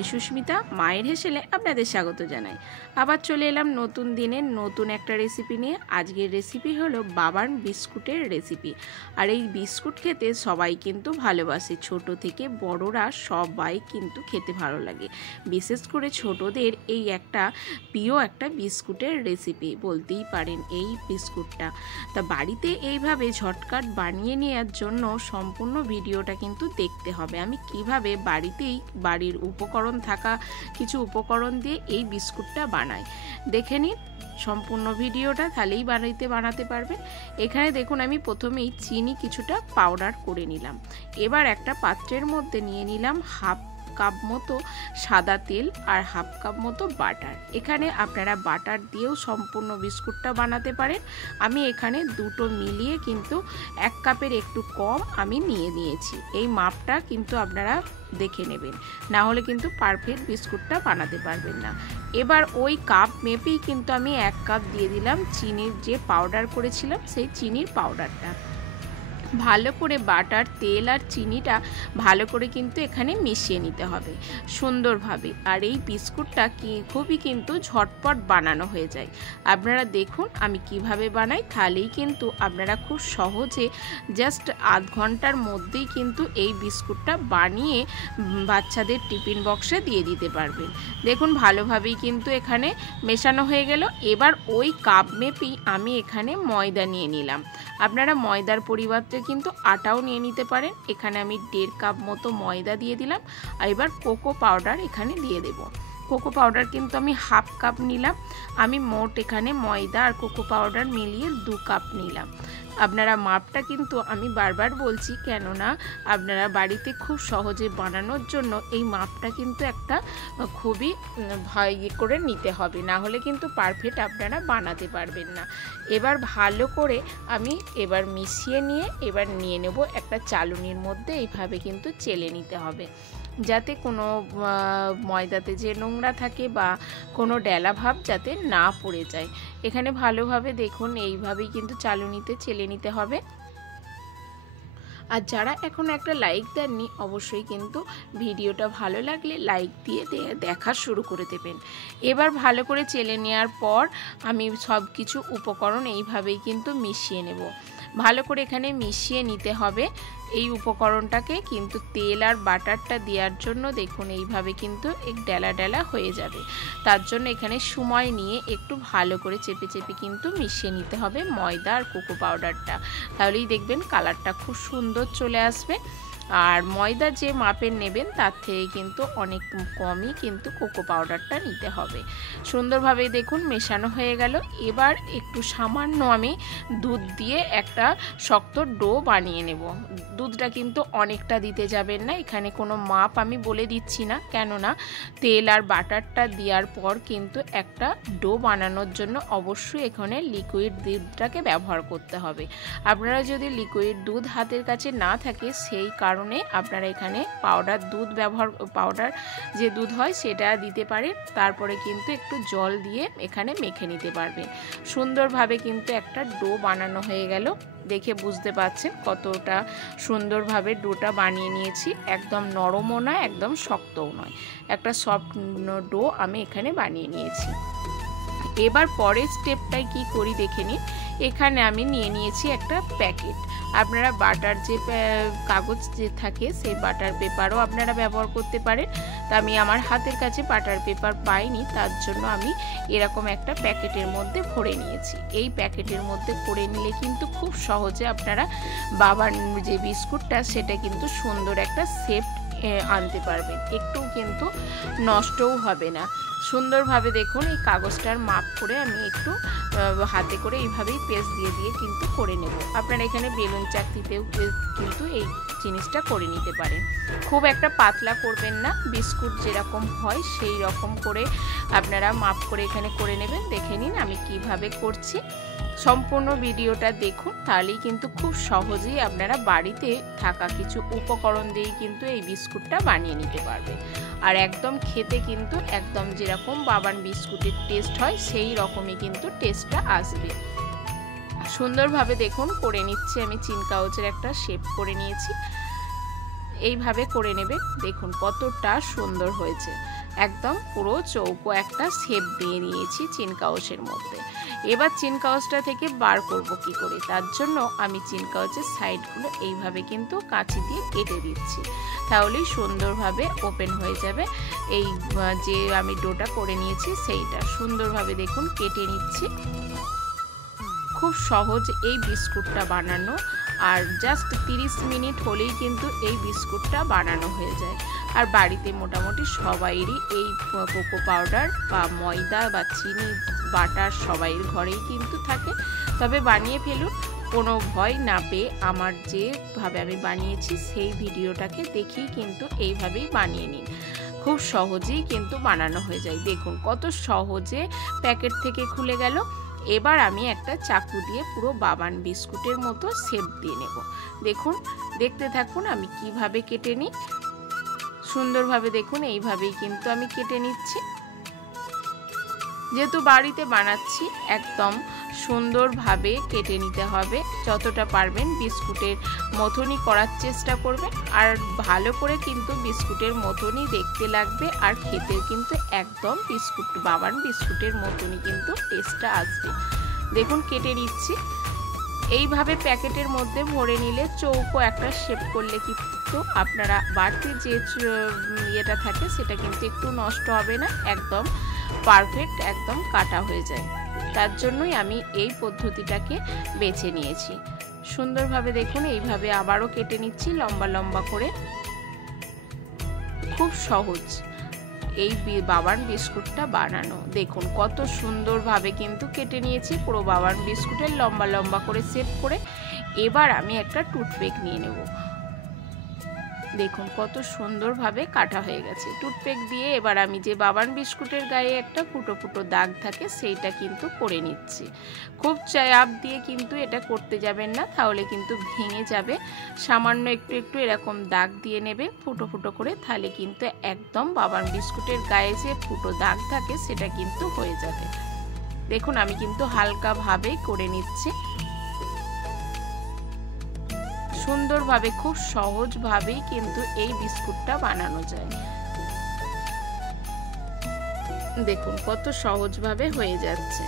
আমি সুস্মিতা, মায়ের হেসেলে আপনাদের স্বাগত জানাই। আবার চলে এলাম নতুন দিনের নতুন একটা রেসিপি নিয়ে। আজকের রেসিপি হলো বাবান বিস্কুটের রেসিপি। আর এই বিস্কুট খেতে সবাই কিন্তু ভালোবাসে, ছোট থেকে বড়রা সবাই কিন্তু খেতে ভালো লাগে। বিশেষ করে ছোটদের এই একটা প্রিয় একটা বিস্কুটের রেসিপি বলতেই পারেন এই বিস্কুটটা। তা বাড়িতে এইভাবে ঝটকাট বানিয়ে নেওয়ার জন্য সম্পূর্ণ ভিডিওটা কিন্তু দেখতে হবে। আমি কিভাবে বাড়িতেই বাড়ির উপকরণ থাকা কিছু উপকরণ দিয়ে এই বিস্কুটটা বানাই, দেখে নিন সম্পূর্ণ ভিডিওটা, তাহলেই বানাতে পারবেন। এখানে দেখুন আমি প্রথমেই চিনি কিছুটা পাউডার করে নিলাম। এবার একটা পাত্রের মধ্যে নিয়ে নিলাম হাফ কাপ মতো সাদা তেল আর হাফ কাপ মতো বাটার। এখানে আপনারা বাটার দিয়েও সম্পূর্ণ বিস্কুটটা বানাতে পারেন। আমি এখানে দুটো মিলিয়ে কিন্তু 1 কাপের একটু কম আমি নিয়েছি। এই মাপটা কিন্তু আপনারা দেখে নেবেন, না হলে কিন্তু পারফেক্ট বিস্কুটটা বানাতে পারবেন না। এবার ওই কাপ মেপেই কিন্তু আমি 1 কাপ দিয়ে দিলাম চিনির যে পাউডার করেছিলাম সেই চিনির পাউডারটা। ভালো করে বাটার, তেল আর চিনিটা ভালো করে কিন্তু এখানে মিশিয়ে নিতে হবে সুন্দরভাবে। আর এই বিস্কুটটা খুবই কিন্তু ঝটপট বানানো হয়ে যায়। আপনারা দেখুন আমি কিভাবে বানাই, তাহলেই কিন্তু আপনারা খুব সহজে জাস্ট আধ ঘন্টার মধ্যেই কিন্তু এই বিস্কুটটা বানিয়ে বাচ্চাদের টিফিন বক্সে দিয়ে দিতে পারবেন। দেখুন ভালোভাবেই কিন্তু এখানে মেশানো হয়ে গেল। এবার ওই কাপ মেপেই আমি এখানে ময়দা নিয়ে নিলাম। আপনারা ময়দার পরিবর্তে কিন্তু আটাও নিয়ে নিতে পারেন। এখানে আমি 1.5 কাপ মতো ময়দা দিয়ে দিলাম। আর এবার কোকো পাউডার এখানে দিয়ে দেব। কোকো পাউডার কিন্তু আমি হাফ কাপ নিলাম। আমি মোট এখানে ময়দা আর কোকো পাউডার মিলিয়ে 2 কাপ নিলাম। আপনারা মাপটা কিন্তু আমি বারবার বলছি, কেননা আপনারা বাড়িতে খুব সহজে বানানোর জন্য এই মাপটা কিন্তু একটা খুবই ভয় করে নিতে হবে, না হলে কিন্তু পারফেক্ট আপনারা বানাতে পারবেন না। এবার ভালো করে আমি এবার মিশিয়ে নিয়ে এবার নিয়ে নেব একটা চালুনির মধ্যে। এইভাবে কিন্তু চেলে নিতে হবে, যাতে কোনো ময়দাতে যে নোংরা থাকে বা কোনো ডেলা ভাব যাতে না পড়ে যায়। এখানে ভালোভাবে দেখুন এইভাবেই কিন্তু চালুনিতে চেলে নিতে হবে। আর যারা এখন একটা লাইক দেননি, অবশ্যই কিন্তু ভিডিওটা ভালো লাগলে লাইক দিয়ে দেখা শুরু করে দেবেন। এবার ভালো করে চেলে নেওয়ার পর আমি সব কিছু উপকরণ এইভাবেই কিন্তু মিশিয়ে নেব। ভালো করে এখানে মিশিয়ে নিতে হবে এই উপকরণটাকে। কিন্তু তেল আর বাটারটা দেওয়ার জন্য দেখুন এইভাবে কিন্তু এক ডেলা ডেলা হয়ে যাবে। তার জন্য এখানে সময় নিয়ে একটু ভালো করে চেপে চেপে কিন্তু মিশিয়ে নিতে হবে ময়দা আর কোকো পাউডারটা, তাহলেই দেখবেন কালারটা খুব সুন্দর চলে আসবে। আর ময়দা যে মাপের নেবেন তার থেকে কিন্তু অনেক কমই কিন্তু কোকো পাউডারটা নিতে হবে। সুন্দরভাবে দেখুন মেশানো হয়ে গেল। এবার একটু সামান্য আমি দুধ দিয়ে একটা শক্ত ডো বানিয়ে নেব। দুধটা কিন্তু অনেকটা দিতে যাবেন না, এখানে কোনো মাপ আমি বলে দিচ্ছি না, কেননা তেল আর বাটারটা দেওয়ার পর কিন্তু একটা ডো বানানোর জন্য অবশ্যই এখানে লিকুইড দুধটাকে ব্যবহার করতে হবে। আপনারা যদি লিকুইড দুধ হাতের কাছে না থাকে, সেই কারণে আপনারা এখানে পাউডার যে দুধ হয় সেটা দিতে পারেন। তারপরে কিন্তু একটু জল দিয়ে এখানে মেখে নিতে পারবেন। সুন্দরভাবে কিন্তু একটা ডো বানানো হয়ে গেল। দেখে বুঝতে পারছেন কতটা সুন্দরভাবে ডোটা বানিয়ে নিয়েছি। একদম নরমও নয়, একদম শক্তও নয়, একটা সফট ডো আমি এখানে বানিয়ে নিয়েছি। এবার পরের স্টেপটাই কি করি দেখে নিন। এখানে আমি নিয়ে নিয়েছি একটা প্যাকেট। আপনারা বাটার যে কাগজ যে থাকে সেই বাটার পেপারও আপনারা ব্যবহার করতে পারেন। তা আমি আমার হাতের কাছে বাটার পেপার পাইনি, তার জন্য আমি এরকম একটা প্যাকেটের মধ্যে ভরে নিয়েছি। এই প্যাকেটের মধ্যে করে নিলে কিন্তু খুব সহজে আপনারা বাবার যে বিস্কুটটা সেটা কিন্তু সুন্দর একটা শেপ আনতে পারবেন, একটু কিন্তু নষ্টও হবে না। সুন্দরভাবে দেখুন এই কাগজটার মাপ করে আমি একটু হাতে করে এইভাবেই পেস্ট দিয়ে দিয়ে কিন্তু করে নেব। আপনারা এখানে বেলুন চাকতিতেও কিন্তু এই জিনিসটা করে নিতে পারেন। খুব একটা পাতলা করবেন না, বিস্কুট যেরকম হয় সেই রকম করে আপনারা মাপ করে এখানে করে নেবেন। দেখে নিন আমি কিভাবে করছি। সম্পূর্ণ ভিডিওটা দেখুন, তাহলেই কিন্তু খুব সহজেই আপনারা বাড়িতে থাকা কিছু উপকরণ দিয়েই কিন্তু এই বিস্কুটটা বানিয়ে নিতে পারবেন। আর একদম খেতে কিন্তু একদম যেরকম বাবান বিস্কুটের টেস্ট হয় সেই রকমই কিন্তু টেস্টটা আসবে। সুন্দরভাবে দেখুন করে নিচ্ছি আমি। চিন কাগজের একটা শেপ করে নিয়েছি, এইভাবে করে নেবে। দেখুন কতটা সুন্দর হয়েছে। একদম পুরো চৌকো একটা শেপ দিয়ে নিয়েছি চিনকাউসের মধ্যে। এবার চিনকাউসটা থেকে বার করব কি করে, তার জন্য আমি চিনকাউসের সাইডগুলো এইভাবে কিন্তু কাঁচি দিয়ে কেটে দিচ্ছি, তাহলেই সুন্দরভাবে ওপেন হয়ে যাবে। এই যে আমি ডোটা করে নিয়েছি সেইটা সুন্দরভাবে দেখুন কেটে নিচ্ছি। খুব সহজ এই বিস্কুটটা বানানো, আর জাস্ট 30 মিনিট হলেই কিন্তু এই বিস্কুটটা বানানো হয়ে যায়। আর বাড়িতে মোটামুটি সবাইরই এই কোকো পাউডার বা ময়দা বা চিনি বাটার সবাইয়ের ঘরেই কিন্তু থাকে, তবে বানিয়ে ফেলুন, কোনো ভয় না পেয়ে। আমার যেভাবে আমি বানিয়েছি সেই ভিডিওটাকে দেখেই কিন্তু এইভাবেই বানিয়ে নিন, খুব সহজেই কিন্তু বানানো হয়ে যায়। দেখুন কত সহজে প্যাকেট থেকে খুলে গেল। এবার আমি একটা চাকু দিয়ে পুরো বাবান বিস্কুটের মতো শেপ দিয়ে নেব। দেখুন, দেখতে থাকুন আমি কিভাবে কেটে নিই। সুন্দরভাবে দেখুন এইভাবেই কিন্তু আমি কেটে নিচ্ছি। যেহেতু বাড়িতে বানাচ্ছি একদম সুন্দরভাবে কেটে নিতে হবে, যতটা পারবেন বিস্কুটের মতনই করার চেষ্টা করবেন। আর ভালো করে কিন্তু বিস্কুটের মতনই দেখতে লাগবে, আর খেতেও কিন্তু একদম বাবান বিস্কুটের মতনই কিন্তু টেস্টটা আসবে। দেখুন কেটে নিচ্ছি। এইভাবে প্যাকেটের মধ্যে ভরে নিলে চৌকো একটা শেপ করলে কিন্তু আপনারা বাড়তি যে ইয়েটা থাকে সেটা কিন্তু একটু নষ্ট হবে না, একদম পারফেক্ট একদম কাটা হয়ে যায়। তার জন্যই আমি এই পদ্ধতিটাকে বেছে নিয়েছি। সুন্দরভাবে দেখুন এইভাবে আবারও কেটে নিচ্ছি লম্বা লম্বা করে। খুব সহজ এই বাবান বিস্কুটটা বানানো। দেখুন কত সুন্দরভাবে কিন্তু কেটে নিয়েছি পুরো বাবান বিস্কুটের লম্বা লম্বা করে শেপ করে। এবার আমি একটা টুথপিক নিয়ে নেব। দেখুন কত সুন্দরভাবে কাটা হয়ে গেছে। টুথপিক দিয়ে এবার আমি যে বাবান বিস্কুটের গায়ে একটা ফুটো ফুটো দাগ থাকে সেইটা কিন্তু করে নিচ্ছি। খুব চাপ দিয়ে কিন্তু এটা করতে যাবেন না, তাহলে কিন্তু ভেঙে যাবে। সামান্য একটু একটু এরকম দাগ দিয়ে নেবেন ফুটো ফুটো করে, তাহলে কিন্তু একদম বাবান বিস্কুটের গায়ে যে ফুটো দাগ থাকে সেটা কিন্তু হয়ে যাবে। দেখুন আমি কিন্তু হালকাভাবেই করে নিচ্ছি। সুন্দরভাবে খুব সহজভাবেই কিন্তু এই বিস্কুটটা বানানো যায়। দেখুন কত সহজভাবে হয়ে যাচ্ছে।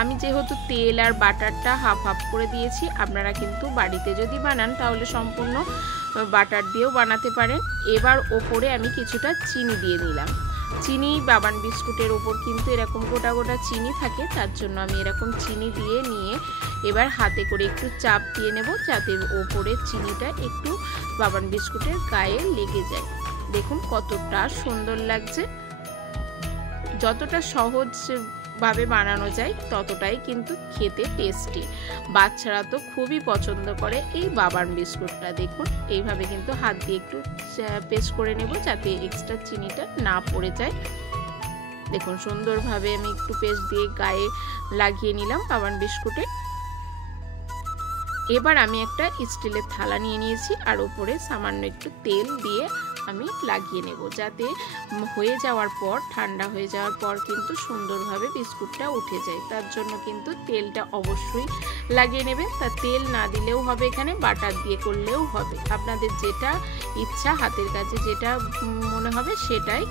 আমি যেহেতু তেল আর বাটারটা হাফ হাফ করে দিয়েছি, আপনারা কিন্তু বাড়িতে যদি বানান তাহলে সম্পূর্ণ বাটার দিয়েও বানাতে পারেন। এবার ওপরে আমি কিছুটা চিনি দিয়ে দিলাম। চিনি বাবান বিস্কুটের ওপর কিন্তু এরকম গোটা গোটা চিনি থাকে, তার জন্য আমি এরকম চিনি দিয়ে নিয়ে এবার হাতে করে একটু চাপ দিয়ে নেব, যাতে ওপরে চিনিটা একটু বাবান বিস্কুটের গায়ে লেগে যায়। দেখুন কতটা সুন্দর লাগছে। যতটা সহজভাবে বানানো যায় ততটাই কিন্তু খেতে টেস্টি। বাচ্চারা তো খুবই পছন্দ করে এই বাবান বিস্কুটটা। দেখুন এইভাবে কিন্তু হাত দিয়ে একটু পেস্ট করে নেব, যাতে এক্সট্রা চিনিটা না পড়ে যায়। দেখুন সুন্দরভাবে আমি একটু পেস্ট দিয়ে গায়ে লাগিয়ে নিলাম বাবান বিস্কুটে। এবার আমি একটা স্টিলের থালা নিয়ে নিয়েছি, আর উপরে সামান্য একটু তেল দিয়ে আমি লাগিয়ে নেব, যাতে হয়ে যাওয়ার পর ঠান্ডা হয়ে যাওয়ার পর কিন্তু সুন্দরভাবে বিস্কুটটা উঠে যায়। তার জন্য কিন্তু তেলটা অবশ্যই লাগিয়ে নেবেন। তা তেল না দিলেও হবে, এখানে বাটার দিয়ে করলেও হবে, আপনাদের যেটা ইচ্ছা হাতের কাছে যেটা মনে হবে সেটাই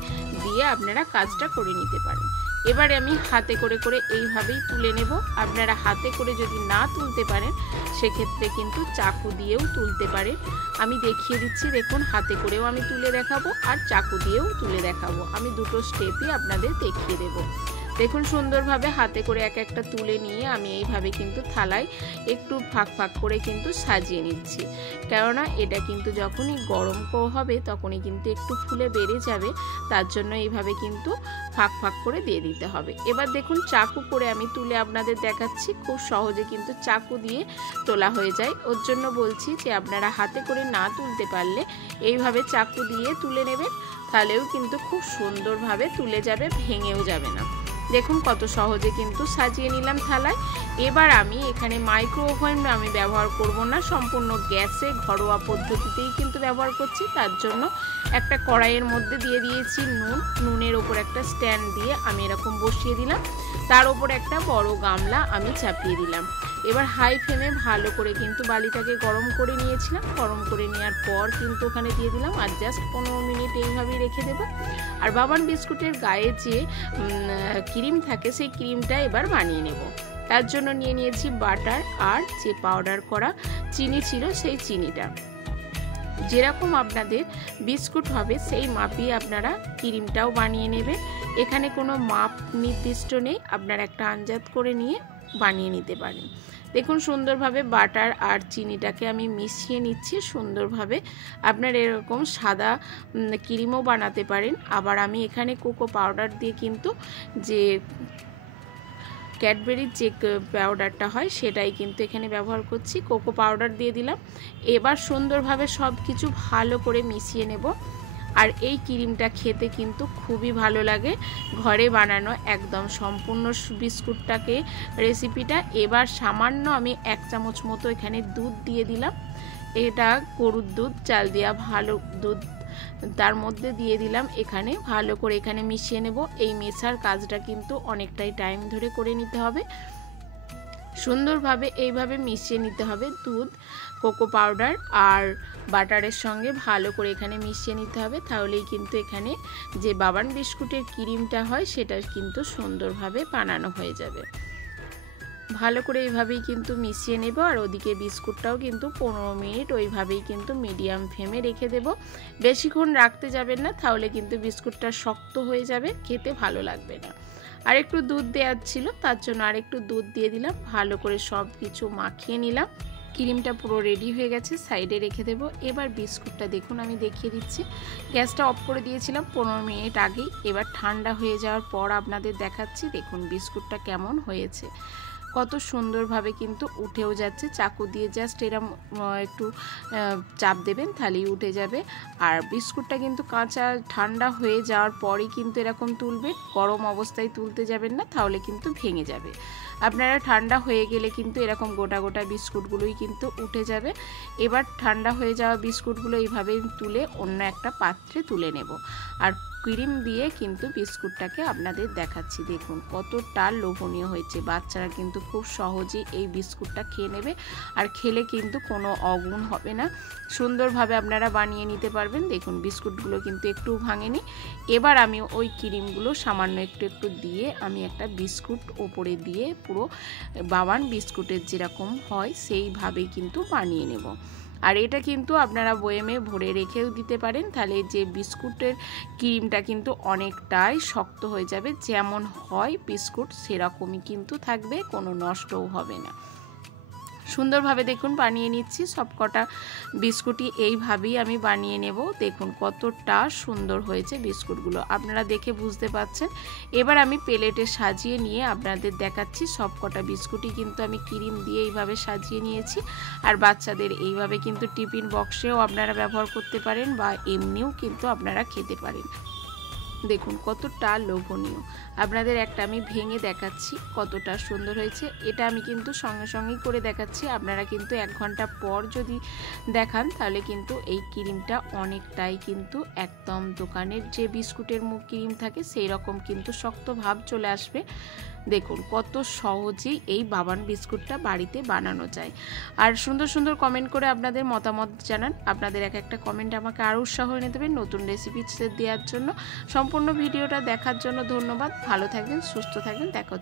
দিয়ে আপনারা কাজটা করে নিতে পারেন। এবারে আমি হাতে করে করে এইভাবেই তুলে নেব। আপনারা হাতে করে যদি না তুলতে পারেন সেক্ষেত্রে কিন্তু চাকু দিয়েও তুলতে পারেন। আমি দেখিয়ে দিচ্ছি, দেখুন হাতে করেও আমি তুলে দেখাবো আর চাকু দিয়েও তুলে দেখাবো। আমি দুটো স্টেপই আপনাদের দেখিয়ে দেবো। দেখুন সুন্দরভাবে হাতে করে এক একটা তুলে নিয়ে আমি এইভাবে কিন্তু থালায় একটু ফাঁক ফাঁক করে কিন্তু সাজিয়ে নিচ্ছি, কেননা এটা কিন্তু যখনই গরম হবে তখনই কিন্তু একটু ফুলে বেড়ে যাবে, তার জন্য এইভাবে কিন্তু ফাঁক ফাঁক করে দিয়ে দিতে হবে। এবার দেখুন চাকু করে আমি তুলে আপনাদের দেখাচ্ছি, খুব সহজে কিন্তু চাকু দিয়ে তোলা হয়ে যায়। ওর জন্য বলছি যে আপনারা হাতে করে না তুলতে পারলে এইভাবে চাকু দিয়ে তুলে নেবেন, তাহলেও কিন্তু খুব সুন্দরভাবে তুলে যাবে, ভেঙেও যাবে না। দেখুন কত সহজে কিন্তু সাজিয়ে নিলাম থালায়। এবার আমি এখানে মাইক্রো ওভেন আমি ব্যবহার করব না, সম্পূর্ণ গ্যাসে ঘরোয়া পদ্ধতিতেই কিন্তু ব্যবহার করছি। তার জন্য একটা কড়াইয়ের মধ্যে দিয়ে দিয়েছি নুনের ওপর একটা স্ট্যান্ড দিয়ে আমি এরকম বসিয়ে দিলাম, তার ওপর একটা বড় গামলা আমি চাপিয়ে দিলাম। এবার হাই ফ্লেমে ভালো করে কিন্তু বালিটাকে গরম করে নিয়েছিলাম। গরম করে নেওয়ার পর কিন্তু ওখানে দিয়ে দিলাম, আর জাস্ট 15 মিনিট এইভাবেই রেখে দেবো। আর বাবান বিস্কুটের গায়ে যে ক্রিম থাকে সেই ক্রিমটা এবার বানিয়ে নেব। তার জন্য নিয়ে নিয়েছি বাটার আর যে পাউডার করা চিনি ছিল সেই চিনিটা। যেরকম আপনাদের বিস্কুট হবে সেই মাপই আপনারা ক্রিমটাও বানিয়ে নেবেন। এখানে কোনো মাপ নির্দিষ্ট নেই, আপনারা একটা আন্দাজ করে নিয়ে বানিয়ে নিতে পারেন। দেখুন সুন্দরভাবে বাটার আর চিনিটাকে আমি মিশিয়ে নিচ্ছি সুন্দরভাবে। আপনারা এরকম সাদা ক্রিমও বানাতে পারেন। আবার আমি এখানে কোকো পাউডার দিয়ে কিন্তু যে ক্যাডবেরির যে পাউডারটা হয় সেটাই কিন্তু এখানে ব্যবহার করছি। কোকো পাউডার দিয়ে দিলাম। এবার সুন্দরভাবে সব কিছু ভালো করে মিশিয়ে নেব। আর এই ক্রিমটা খেতে কিন্তু খুবই ভালো লাগে, ঘরে বানানো একদম সম্পূর্ণ বিস্কুটটাকে রেসিপিটা। এবার সামান্য আমি 1 চামচ মতো এখানে দুধ দিয়ে দিলাম। এটা গরুর দুধ, চাল দেওয়া ভালো দুধ, তার মধ্যে দিয়ে দিলাম। এখানে ভালো করে এখানে মিশিয়ে নেব। এই মেশার কাজটা কিন্তু অনেকটাই টাইম ধরে করে নিতে হবে। সুন্দরভাবে এইভাবে মিশিয়ে নিতে হবে। দুধ, কোকো পাউডার আর বাটারের সঙ্গে ভালো করে এখানে মিশিয়ে নিতে হবে। তাহলেই কিন্তু এখানে যে বাবান বিস্কুটের ক্রিমটা হয় সেটা কিন্তু সুন্দরভাবে বানানো হয়ে যাবে। ভালো করে এইভাবেই কিন্তু মিশিয়ে নেব। আর ওদিকে বিস্কুটটাও কিন্তু 15 মিনিট ওইভাবেই কিন্তু মিডিয়াম ফ্লেমে রেখে দেব। বেশিক্ষণ রাখতে যাবেন না, তাহলে কিন্তু বিস্কুটটা শক্ত হয়ে যাবে, খেতে ভালো লাগবে না। আর একটু দুধ দেওয়ার ছিল, তার জন্য আর একটু দুধ দিয়ে দিলাম। ভালো করে সব কিছু মাখিয়ে নিলাম। ক্রিমটা পুরো রেডি হয়ে গেছে, সাইডে রেখে দেব। এবার বিস্কুটটা দেখুন আমি দেখিয়ে দিচ্ছি। গ্যাসটা অফ করে দিয়েছিলাম 15 মিনিট আগেই। এবার ঠান্ডা হয়ে যাওয়ার পর আপনাদের দেখাচ্ছি। দেখুন বিস্কুটটা কেমন হয়েছে, কত সুন্দরভাবে কিন্তু উঠেও যাচ্ছে। চাকু দিয়ে জাস্ট এরম একটু চাপ দেবেন, তাহলেই উঠে যাবে। আর বিস্কুটটা কিন্তু কাঁচা, ঠান্ডা হয়ে যাওয়ার পরই কিন্তু এরকম তুলবেন, গরম অবস্থায় তুলতে যাবেন না, তাহলে কিন্তু ভেঙে যাবে। আপনারা ঠান্ডা হয়ে গেলে কিন্তু এরকম গোটা গোটা বিস্কুটগুলোই কিন্তু উঠে যাবে। এবার ঠান্ডা হয়ে যাওয়া বিস্কুটগুলো এইভাবে তুলে অন্য একটা পাত্রে তুলে নেব। আর ক্রিম দিয়ে কিন্তু বিস্কুটটাকে আপনাদের দেখাচ্ছি। দেখুন কতটা লোভনীয় হয়েছে। বাচ্চারা কিন্তু খুব সহজেই এই বিস্কুটটা খেয়ে নেবে, আর খেলে কিন্তু কোনো অগুণ হবে না। সুন্দরভাবে আপনারা বানিয়ে নিতে পারবেন। দেখুন বিস্কুটগুলো কিন্তু একটু ভাঙেনি। এবার আমি ওই ক্রিমগুলো সামান্য একটু একটু দিয়ে আমি একটা বিস্কুট ওপরে দিয়ে পুরো বাবান বিস্কুটের যেরকম হয় সেইভাবেই কিন্তু বানিয়ে নেব। আর এটা কিন্তু আপনারা বয়েমে ভরে রেখেও দিতে পারেন, তাহলে যে বিস্কুটের ক্রিমটা কিন্তু অনেকটাই শক্ত হয়ে যাবে। যেমন হয় বিস্কুট সেরকমই কিন্তু থাকবে, কোনো নষ্টও হবে না। সুন্দরভাবে দেখুন বানিয়ে নিচ্ছি। সবকটা বিস্কুটই এইভাবেই আমি বানিয়ে নেব। দেখুন কতটা সুন্দর হয়েছে বিস্কুটগুলো, আপনারা দেখে বুঝতে পারছেন। এবার আমি প্লেটে সাজিয়ে নিয়ে আপনাদের দেখাচ্ছি। সবকটা বিস্কুটই কিন্তু আমি ক্রিম দিয়ে এইভাবে সাজিয়ে নিয়েছি। আর বাচ্চাদের এইভাবে কিন্তু টিফিন বক্সেও আপনারা ব্যবহার করতে পারেন, বা এমনিও কিন্তু আপনারা খেতে পারেন। দেখুন কতটা লোভনীয়। আপনাদের একটা আমি ভেঙে দেখাচ্ছি কতটা সুন্দর হয়েছে। এটা আমি কিন্তু সঙ্গে সঙ্গেই করে দেখাচ্ছি। আপনারা কিন্তু 1 ঘন্টা পর যদি দেখান তাহলে কিন্তু এই ক্রিমটা অনেকটাই কিন্তু একদম দোকানের যে বিস্কুটের মুখ ক্রিম থাকে সেই রকম কিন্তু শক্ত ভাব চলে আসবে। দেখুন কত সহজেই এই বাবান বিস্কুটটা বাড়িতে বানানো যায়। আর সুন্দর সুন্দর কমেন্ট করে আপনাদের মতামত জানান। আপনাদের এক একটা কমেন্ট আমাকে আরও উৎসাহ এনে দেবেন নতুন রেসিপি দেওয়ার জন্য। সম্পূর্ণ ভিডিওটা দেখার জন্য ধন্যবাদ। ভালো থাকবেন, সুস্থ থাকবেন, দেখা